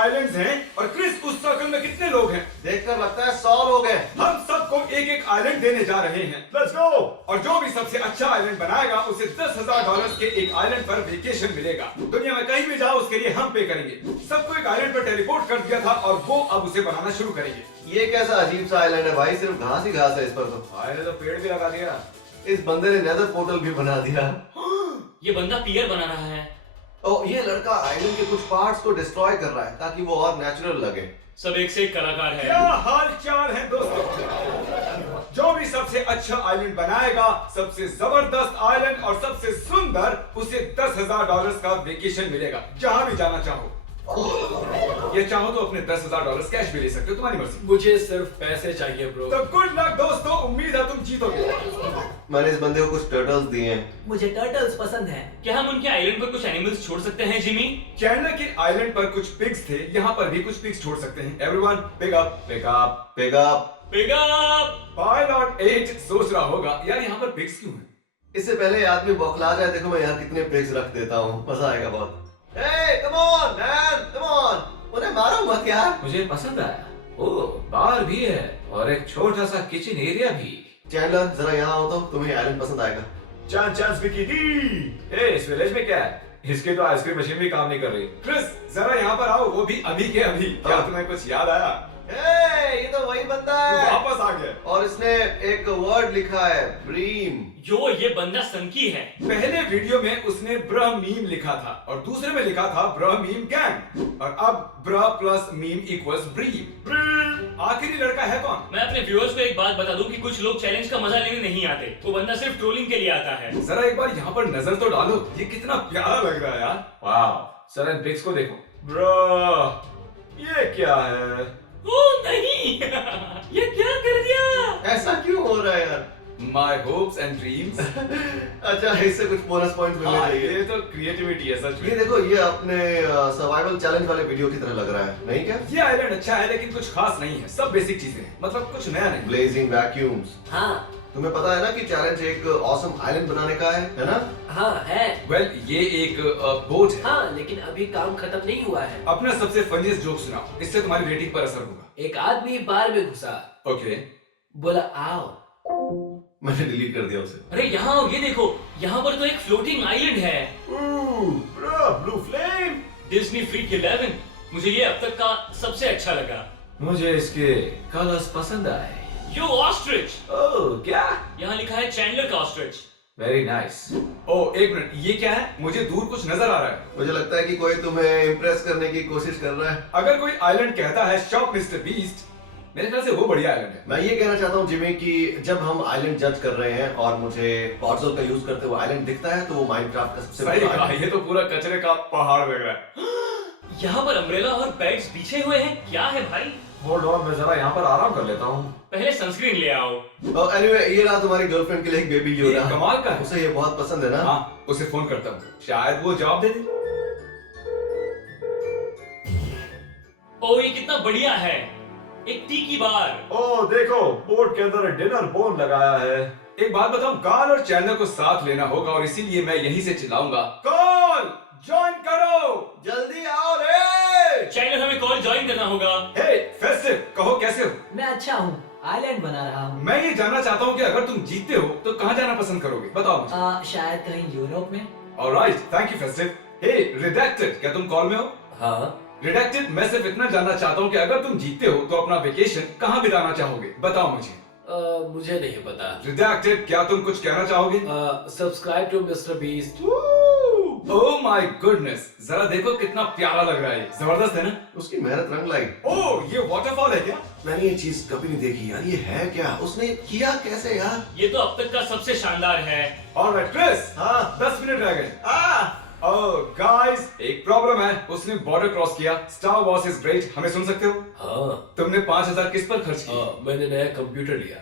Islands हैं और Chris उस सर्कल में कितने लोग हैं? देखकर लगता है 100 लोग हैं। हम सबको एक एक आइलैंड देने जा रहे हैं। Let's go. और जो भी सबसे अच्छा आइलैंड बनाएगा उसे $10,000 के एक आइलैंड पर वेकेशन मिलेगा। दुनिया में कहीं भी जाओ उसके लिए हम पे करेंगे। सबको एक आइलैंड पर टेलीपोर्ट कर दिया था और वो अब उसे बनाना शुरू करेंगे। ये कैसा अजीब सा आइलैंड है भाई, सिर्फ घास ही घास है इस पर तो। भाई ने तो पेड़ भी लगा दिया। इस बंदे ने नेदर पोर्टल भी बना दिया। ये बंदा पियर बना रहा है। ओ, ये लड़का आइलैंड के कुछ पार्ट्स को डिस्ट्रॉय कर रहा है ताकि वो और नेचुरल लगे। सब एक से एक कलाकार है। क्या हाल चाल है दोस्तों? जो भी सबसे अच्छा आइलैंड बनाएगा, सबसे जबरदस्त आइलैंड और सबसे सुंदर, उसे $10,000 का वेकेशन मिलेगा जहां भी जाना चाहो। ये चाहो तो अपने $10,000 कैश भी ले सकते हो, तुम्हारी मर्जी। मुझे सिर्फ पैसे चाहिए ब्रो। तो गुड लक दोस्तों, उम्मीद है तुम जीतोगे। मैंने इस बंदे को कुछ टर्टल्स दिए हैं। मुझे टर्टल्स पसंद है। क्या हम उनके आइलैंड पर कुछ एनिमल्स छोड़ सकते हैं जिमी? चैंडलर के आइलैंड पर कुछ पिग्स थे, यहाँ पर भी कुछ पिग्स छोड़ सकते हैं। Everyone pick up, pick up, pick up. Pick up. Pilot 8 सोच रहा होगा यार यहाँ पर पिग्स क्यों हैं? इससे पहले ये आदमी बौखला जाए, देखो मैं यहाँ कितने पिग्स रख देता हूँ, मजा आएगा बहुत। Hey, come on, man, come on. उन्हें मारो मत यार। मुझे पसंद आया। ओ, बार भी है और एक छोटा सा किचन एरिया भी। चैंडलर जरा यहाँ आओ तो तुम्हें आइलैंड पसंद आएगा। चांस विकी दी। इस विलेज में क्या है? इसके तो आइसक्रीम मशीन भी काम नहीं कर रही। क्रिस जरा यहाँ पर आओ, वो भी अभी के अभी। क्या तुम्हें कुछ याद आया? ये तो वही बंदा है। वापस आ गया। और इसने एक वर्ड लिखा है, ब्रीम। जो ये बंदा सनकी है। पहले वीडियो में उसने ब्रह मीम लिखा था और दूसरे में लिखा था ब्रह मीम गैंग, और अब ब्रह प्लस मीम इक्वल्स ब्रीम। आखिरी लड़का है कौन? मैं अपने व्यूअर्स को एक बात बता दूं कि कुछ लोग चैलेंज का मजा लेने नहीं आते। वो बंदा सिर्फ ट्रोलिंग के लिए आता है। जरा एक बार यहाँ पर नजर तो डालो, ये कितना प्यारा लग रहा है यार। वाह, सर इन पिक्स को देखो। ब्रो, ये क्या है? ओ नहीं ये क्या कर दिया? ऐसा क्यों हो रहा है यार? My hopes and dreams। अच्छा, इससे कुछ बोनस पॉइंट मिलने चाहिए। ये तो क्रिएटिविटी है सच ये में। देखो, ये अपने सर्वाइवल चैलेंज वाले वीडियो की तरह लग रहा है, नहीं क्या? ये आइलैंड अच्छा है लेकिन कुछ खास नहीं है, सब बेसिक चीजें हैं, मतलब कुछ नया नहीं। Blazing vacuums. हाँ तुम्हें पता है ना कि चैलेंज एक ऑसम आइलैंड बनाने का है ना? हाँ है। वेल ये एक बोट है। हाँ लेकिन अभी काम खत्म नहीं हुआ है। अपना सबसे फनीस्ट जोक सुनाओ, इससे तुम्हारी रेटिंग पर असर होगा। एक आदमी बार में घुसा, ओके। बोला आओ। मैंने डिलीट कर दिया उसे। अरे यहाँ आओ, ये देखो, यहाँ पर तो एक फ्लोटिंग आइलैंड है। Blue flame. Disney freak 11। मुझे ये अब तक का सबसे अच्छा लगा। मुझे इसके कलर्स पसंद आए। यो ऑस्ट्रिच। ओह, क्या? यहाँ लिखा है चैंडलर का ऑस्ट्रिच। Very nice. ओ एक मिनट, ये क्या है? मुझे दूर कुछ नजर आ रहा है। मुझे लगता है कि कोई तुम्हें इम्प्रेस करने की कोशिश कर रहा है। अगर कोई आइलैंड कहता है शॉप मिस्टर बीस्ट, मेरे ख्याल से वो बढ़िया आइलैंड है। मैं ये कहना चाहता हूँ जिमी कि जब हम आइलैंड जज कर रहे हैं और मुझे पॉर्टल का यूज करते हुए आइलैंड दिखता है तो वो माइनक्राफ्ट का सबसे सही बड़ा कहा, island है। ये तो पूरा कचरे का पहाड़ लग रहा है। यहाँ पर अम्ब्रेला और बैग्स बिछे हुए हैं। क्या है भाई? होल्ड ऑन, मैं जरा यहाँ पर आराम कर लेता हूँ। पहले सनस्क्रीन ले आओ। एनीवे, ये रहा तुम्हारी गर्लफ्रेंड के लिए एक बेबी ये योदा। कमाल का है। उसे ये बहुत पसंद है ना? हाँ, उसे फोन करता हूँ, शायद वो जवाब दे दे। ओ ये कितना बढ़िया है, एक तीखी बार। ओ देखो, बोर्ड के अंदर डिनर बोन लगाया है। एक बात बताऊं, कॉल और चैनल को साथ लेना होगा और इसीलिए मैं यहीं से चिल्लाऊंगा, कॉल ज्वाइन करो, जल्दी आओ रे। चैनल हमें कॉल ज्वाइन करना होगा। हे फेस्टिव, कहो कैसे हो? मैं अच्छा हूँ, आइलैंड बना रहा हूँ। मैं ये जानना चाहता हूँ कि अगर तुम जीतते हो तो कहाँ जाना पसंद करोगे, बताओ मुझे। शायद कहीं यूरोप में। Alright, thank you festive. Hey redacted, क्या तुम कॉल में हो? हाँ, रिडेक्टेड, मैं सिर्फ इतना जानना चाहता हूँ कि अगर तुम जीतते हो तो अपना वेकेशन कहाँ बिताना चाहोगे, बताओ मुझे। मुझे नहीं पता। रिडेक्टेड, क्या तुम कुछ कहना चाहोगे? Subscribe to Mister Beast. Oh my goodness, जरा देखो कितना प्यारा लग रहा है, जबरदस्त है ना? उसकी मेहनत रंग लाई। ओह, ये वाटरफॉल है क्या? मैंने ये चीज कभी नहीं देखी यार, ये है क्या? उसने किया कैसे यार? ये तो अब तक का सबसे शानदार है। ऑलराइट क्रिस, हाँ। 10 मिनट रह गए। ओह गाइस, एक प्रॉब्लम है, उसने बॉर्डर क्रॉस किया। स्टार वॉर्स इज ग्रेट, हमें सुन सकते हो? हाँ, तुमने 5,000 किस पर खर्च किए? मैंने नया कंप्यूटर लिया।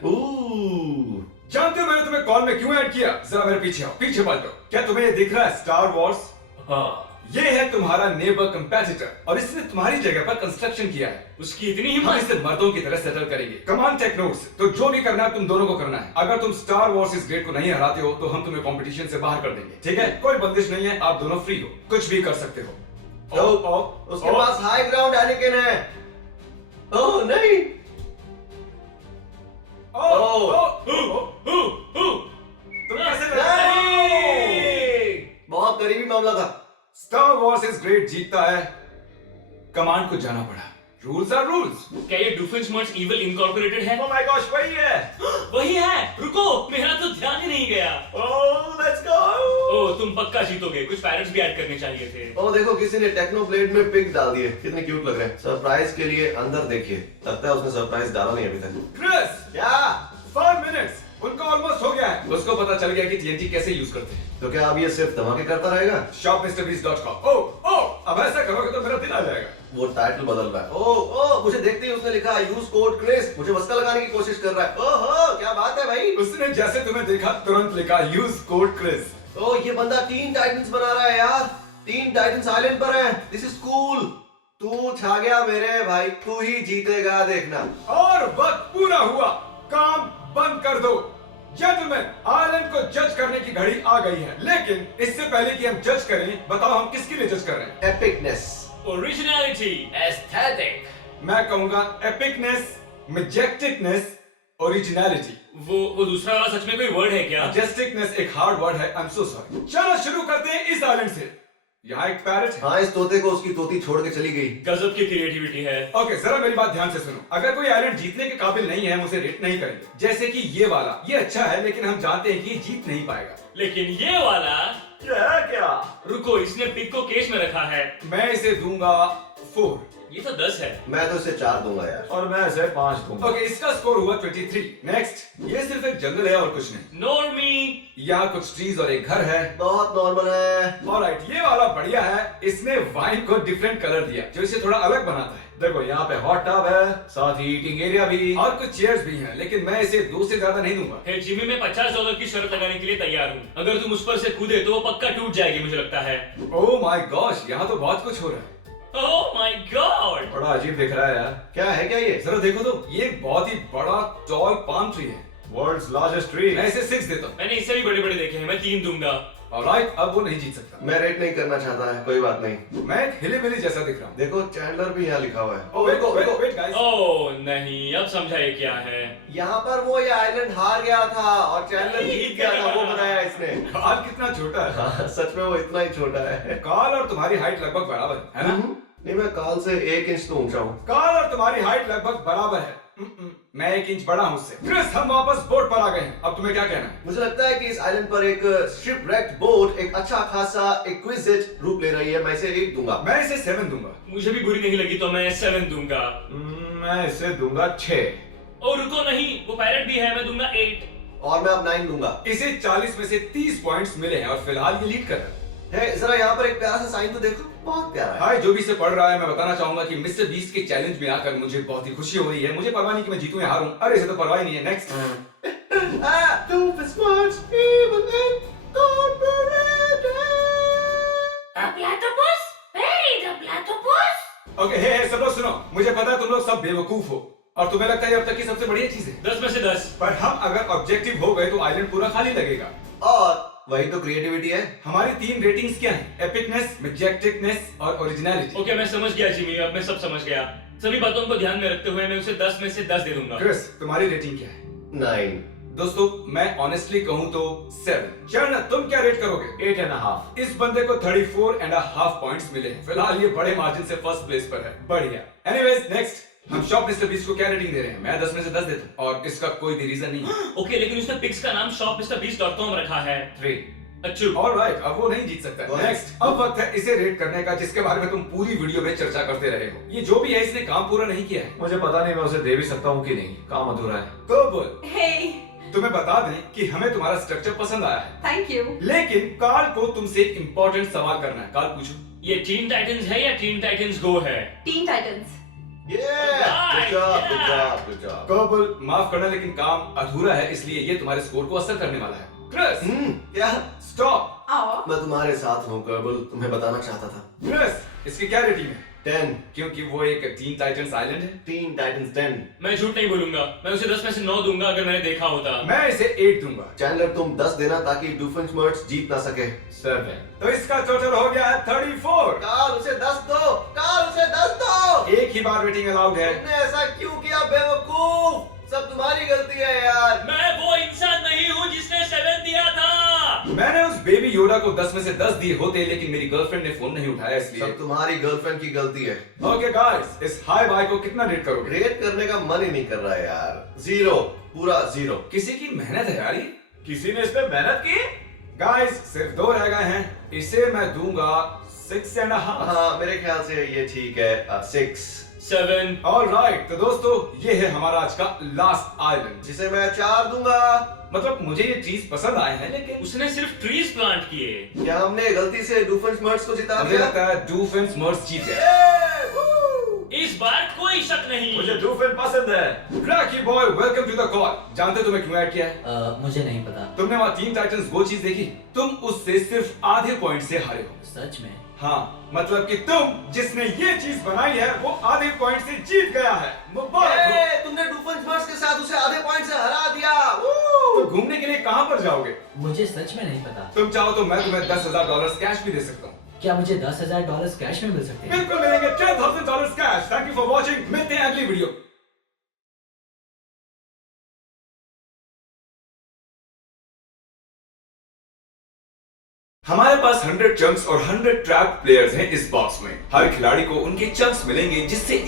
जानते हो मैंने तुम्हें कॉल में क्यों ऐड किया? जरा मेरे पीछे आओ, पीछे पलटो। क्या तुम्हें ये दिख रहा है स्टार वॉर्स? हाँ, ये है तुम्हारा नेबर कंपेटिटर और इसने तुम्हारी जगह पर कंस्ट्रक्शन किया है। उसकी इतनी हम हिम्मत। इसे मर्दों की तरह सेटल करेंगे। कमान टेक्नोट्स, तो जो भी करना है तुम दोनों को करना है। अगर तुम स्टार वॉर्स इस ग्रेड को नहीं हराते हो तो हम तुम्हें कंपटीशन से बाहर कर देंगे, ठीक है? कोई बंदिश नहीं है, आप दोनों फ्री हो, कुछ भी कर सकते हो। उसके पास हाई ग्राउंड एनिकिन है। ओह नहीं। तुम कैसे नहीं! बहुत करीबी मामला था। स्टार वॉर्स इज ग्रेट जीतता है। कमांड को जाना पड़ा। Rules are rules. क्या ये डूफेंसमर्स इविल इनकॉर्पोरेटेड है? ओह माय गॉश, वही है। वही है। रुको, मेरा तो ध्यान ही नहीं गया। ओह लेट्स गो। ओह, तुम पक्का जीतोगे। कुछ पैरेट्स भी ऐड करने चाहिए थे। ओह देखो, किसी ने टेक्नो ब्लेड में पिग डाल दिए। कितने क्यूट लग रहे हैं। सरप्राइज के लिए अंदर देखिए। लगता है उसने सरप्राइज डाला नहीं अभी तक। क्रिस, क्या? 5 मिनट्स। उनका ऑलमोस्ट हो गया है। उसको पता चल गया कि TNT कैसे यूज करते हैं। तो क्या अब ये सिर्फ धमाके करता रहेगा? shopmrbeast.com। ओह, अब ऐसा करोगे तो मेरा दिल आ जाएगा। वो टाइटल बदल रहा है। ओह मुझे देखते ही उसने लिखा यूज कोड क्रिस। मुझे मस्का लगाने की कोशिश कर रहा है। ओहो क्या बात है भाई। उसने जैसे तुम्हें देखा तुरंत लिखा यूज कोड क्रिस। ओह ये बंदा 3 टाइटन्स बना रहा है यार। 3 टाइटन्स आइलैंड पर हैं। This is cool. तू छा गया मेरे भाई। तू ही जीतेगा देखना। और वक्त पूरा हुआ। काम बंद कर दो। जेंटलमैन, आइलैंड को जज करने की घड़ी आ गई है, लेकिन इससे पहले कि हम जज करें, बताओ हम किसके लिए जज कर रहे हैं? Epicness, originality, aesthetic. मैं कहूंगा एपिकनेस, मैजेस्टिकनेस, ओरिजिनलिटी। वो दूसरा वाला सच में कोई वर्ड है क्या? मैजेस्टिकनेस एक हार्ड वर्ड है। I am so sorry. चलो शुरू करते हैं इस आइलैंड से। यहाँ एक पैरट है। हाँ इस तोते को उसकी तोती छोड़ के चली गई। गजब की क्रिएटिविटी है। ओके, जरा मेरी बात ध्यान से सुनो। अगर कोई आइलैंड जीतने के काबिल नहीं है, हम उसे रेट नहीं करेंगे। जैसे कि ये वाला, ये अच्छा है, लेकिन हम जानते हैं कि ये जीत नहीं पाएगा। लेकिन ये वाला, क्या? रुको, इसने पिग को केज में रखा है। मैं इसे दूंगा 4। ये तो 10 है। मैं तो इसे 4 दूंगा यार। और मैं इसे 5 दूंगा। ओके, इसका स्कोर हुआ 23। नेक्स्ट, ये सिर्फ एक जंगल है और कुछ नहीं। नॉर्मी। यहाँ कुछ ट्रीज और एक घर है। बहुत नॉर्मल है। ऑलराइट, ये वाला बढ़िया है। इसने वाइन को डिफरेंट कलर दिया, जो इसे थोड़ा अलग बनाता है। देखो यहाँ पे हॉट टब है, साथ ही ईटिंग एरिया भी। और कुछ चेयर्स भी हैं, लेकिन मैं इसे 2 से ज्यादा नहीं दूंगा। हे जिमी, मैं $50 की शर्त लगाने के लिए तैयार हूँ। अगर तुम उस पर से कूदे तो वो पक्का टूट जाएगी, मुझे लगता है। ओह माय गॉश, यहाँ तो बहुत कुछ हो रहा है। Oh my God. बड़ा अजीब दिख रहा है यार। क्या है क्या ये? जरा देखो तो, ये एक बहुत ही बड़ा टॉल पाम ट्री है। World's largest tree. मैं इसे 6 देता हूँ। मैंने इससे भी बड़े बड़े देखे हैं। मैं 3 दूंगा। ऑलराइट, अब वो नहीं जीत सकता। मैं रेट नहीं करना चाहता है। कोई बात नहीं। मैं एक हिली जैसा दिख रहा हूँ। देखो चैंडलर भी यहाँ लिखा हुआ है। Oh, wait, guys. ओह नहीं, अब समझा ये क्या है। यहाँ पर वो ये आइलैंड हार गया था और चैंडलर जीत गया था। वो बनाया इसने। काल कितना छोटा है। हाँ, सच में वो इतना ही छोटा है। काल और तुम्हारी हाइट लगभग बराबर है ना? नहीं मैं काल से 1 इंच तो ऊंचा हूँ। काल और तुम्हारी हाइट लगभग बराबर है। मैं 1 इंच बड़ा हूँ उससे। क्रिस, हम वापस बोट पर आ गए हैं। अब तुम्हें क्या कहना है? मुझे लगता है कि इस आइलैंड पर एक शिपरेक्ड बोट एक अच्छा खासा एक्विजिट रूप ले रही है। मैं इसे 1 दूंगा। मैं इसे 7 दूंगा। मुझे भी बुरी नहीं लगी तो मैं 7 दूंगा। मैं इसे दूंगा 6। ओ रुको, नहीं, वो पैरेट भी है। मैं दूंगा 8। और मैं अब 9 दूंगा। इसे 40 में से 30 पॉइंट्स मिले हैं और फिलहाल ये लीड कर रहा है। जरा यहाँ पर एक प्यारा सा साइन तो देखो। बहुत प्यारा है। हाय, जो भी इसे पढ़ रहा है, मैं बताना चाहूंगा कि मिस्टर बीस्ट के चैलेंज में आकर मुझे बहुत ही खुशी हो रही है। मुझे परवाह नहीं कि मैं जीतूं या हारूं। अरे इसे तो परवाह ही नहीं है। Next. Doofenshmirtz, evil incorporated. The platypus? Hey, the platypus? Okay, hey सब लोग सुनो। मुझे पता है तुम लोग सब बेवकूफ हो और तुम्हें लगता है ये अब तक की सबसे बढ़िया चीज है। 10 में से 10। पर हम अगर ऑब्जेक्टिव हो गए तो आइलैंड पूरा खाली लगेगा। और वही तो क्रिएटिविटी है। हमारी 3 रेटिंग्स क्या हैं? एपिकनेस, मैजेस्टिकनेस और ओरिजिनलिटी। ओके, मैं समझ गया जिमी। अब मैं सब समझ गया। सभी बातों को ध्यान में रखते हुए मैं उसे 10 में से 10 दे दूंगा। क्रिस, तुम्हारी रेटिंग क्या है? 9। दोस्तों, मैं ऑनेस्टली कहूं तो 7। चरण, तुम क्या रेट करोगे? 8.5। इस बंदे को 34.5 पॉइंट्स मिले हैं। फिलहाल ये बड़े मार्जिन से फर्स्ट प्लेस पर है। बढ़िया। एनीवेज, नेक्स्ट हम शॉप मिस्टर बीस्ट को क्या रेटिंग दे रहे हैं? मैं 10 में से 10 देता हूं और इसका कोई भी रीजन नहीं है। ओके, लेकिन उसने पिक्स का नाम shopmrbeast.com रखा है। 3। अच्छू। ऑलराइट, अब वो नहीं जीत सकता। नेक्स्ट, अब वक्त है इसे रेट करने का जिसके बारे में तुम पूरी वीडियो में चर्चा करते रहे हो। ये जो भी है, इसने काम पूरा नहीं किया है। मुझे पता नहीं मैं उसे दे भी सकता हूँ कि नहीं। काम अधूरा है। तो बोल। Hey, तुम्हें बता दें कि हमें तुम्हारा स्ट्रक्चर पसंद आया है, thank you. लेकिन कार्ल को तुमसे एक इम्पोर्टेंट सवाल करना है। कार्ल, पूछो। ये टीन टाइटंस है या टीन टाइटंस गो है? Teen Titans. Good job, good job, good job. कर्बल, माफ करना लेकिन काम अधूरा है, इसलिए ये तुम्हारे स्कोर को असर करने वाला है। क्रिस, क्या? स्टॉप। Oh, मैं तुम्हारे साथ हूँ कर्बल। तुम्हें बताना चाहता था। क्रिस, इसकी क्या रेटिंग है? 10 क्योंकि वो एक टीन टाइटंस आइलैंड है। Teen Titans 10। मैं झूठ नहीं बोलूंगा, मैं उसे 10 में से 9 दूंगा अगर मैंने देखा होता। मैं इसे 8 दूंगा। चैंडलर तुम 10 देना ताकि डूफेंशमर्ट्स जीत ना सके। 7। तो इसका टोटल हो गया है 34। कार्ल उसे 10 दो, कार्ल उसे 10 दो। एक ही बार वेटिंग अलाउड है। तुमने ऐसा क्यों किया बेवकूफ? सब तुम्हारी गलती है यार। मैं वो इंसान नहीं हूँ जिसने 7 दिया था। मैंने उस बेबी योडा को 10 में से 10 दिए होते, लेकिन मेरी गर्लफ्रेंड ने फोन नहीं उठाया इसलिए। सब तुम्हारी गर्लफ्रेंड की गलती है। ओके गाइस, इस हाई बाय को कितना रेट करोगे? रेट करने का मन ही नहीं कर रहा है यार। 0, पूरा 0। किसी की मेहनत है यार ये। किसी ने इस पे मेहनत की? गाइस सिर्फ 2 रह गए हैं। इसे मैं दूंगा 6.5। हाँ मेरे ख्याल से ये ठीक है। 6। 7। ऑलराइट, तो दोस्तों ये है हमारा आज का लास्ट आइलैंड। जिसे मैं 4 दूंगा। मतलब मुझे ये चीज पसंद आए हैं, लेकिन उसने सिर्फ ट्रीज प्लांट किए। क्या हमने गलती से डूफेंशमर्ट्स को जिता मुझे दिया? लगता है डूफेंशमर्ट्स जीत गए। ये, वू! इस बार कोई शक नहीं। मुझे डूफिन पसंद है। Crikey boy, welcome to the call. जानते हो तुम्हें क्यों ऐड किया है? मुझे नहीं पता। तुमने वहाँ टीन टाइटंस वो चीज देखी, तुम उससे सिर्फ आधे पॉइंट से हारे हो। सच में? हाँ, मतलब कि तुम जिसने ये चीज बनाई है वो आधे पॉइंट से जीत गया है। मुबारक हो। ये, तुमने डूफेंशमर्ट्स के साथ उसे आधे पॉइंट से हरा दिया। वू! तो घूमने के लिए कहाँ पर जाओगे? मुझे सच में नहीं पता। तुम चाहो तो मैं तुम्हें $10,000 कैश भी दे सकता हूँ। क्या मुझे $10,000 कैश में मिल सकते हैं? बिल्कुल मिलेंगे $10,000 cash. Thank you for watching. मिलते हैं अगली वीडियो। हमारे पास 100 चंक्स और 100 ट्रैप प्लेयर्स हैं इस बॉक्स में। हर खिलाड़ी को उनके चंक्स मिलेंगे, जिससे